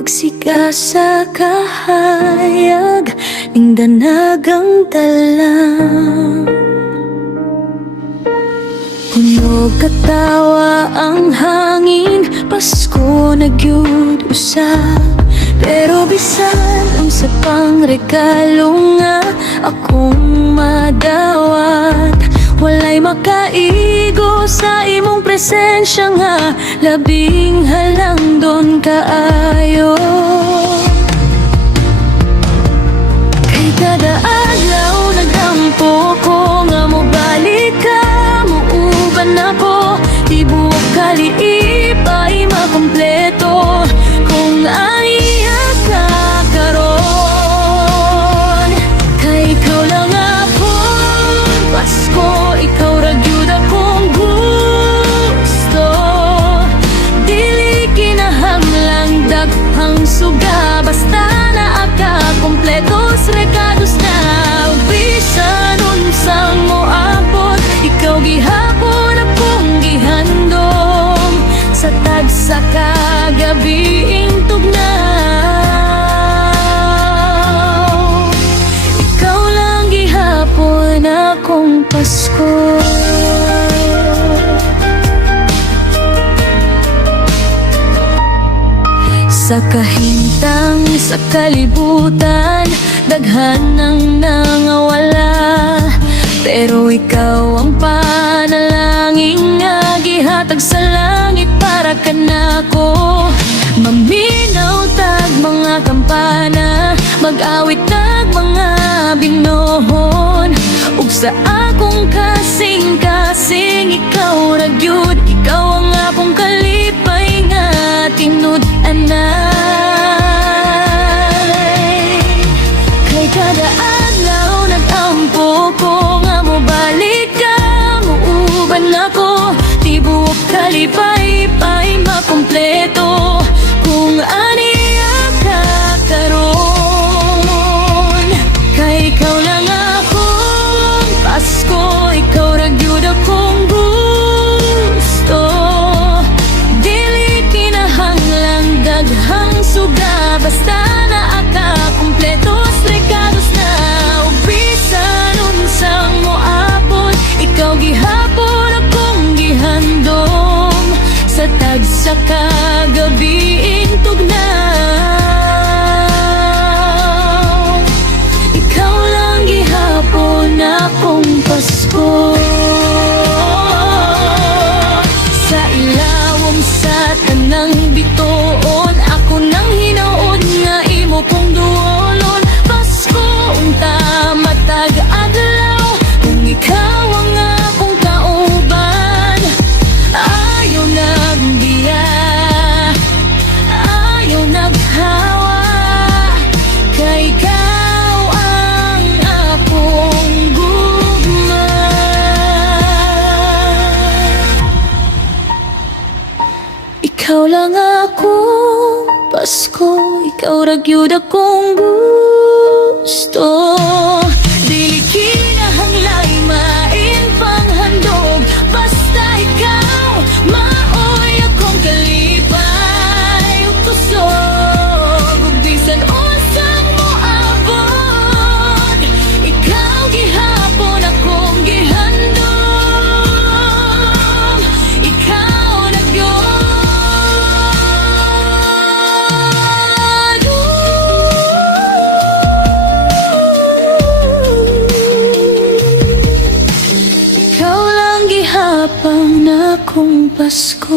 Pagsika sa kahayag Ning danagang dalang Punog katawa ang hangin Pasko nagyud usab Pero bisan ang sa pang regalo nga Akong madawat. Walay makaigo sa imong presensya nga Labing halang doon kaayo Basta na aka kompletos regados na. Bisan unsang mo abot Ikaw gihapon akong gihandom. Sa tagsa kagabiing tugnaw. Ikaw lang gihapon akong Pasko Sa kahintang sa kalibutan Daghan ng nangawala. Pero ikaw ang panalangin nga Gihatag sa langit para kanako. Maminaw tag mga kampana Mag-awit tag mga binohon. Ug sa akong kasing-kasing Ikaw ragyud everybody tagsa kagabiing tugnaw. Ikaw lang gihapon akong Pasko akong Pasko Ikaw ragyud akong gusto Pasko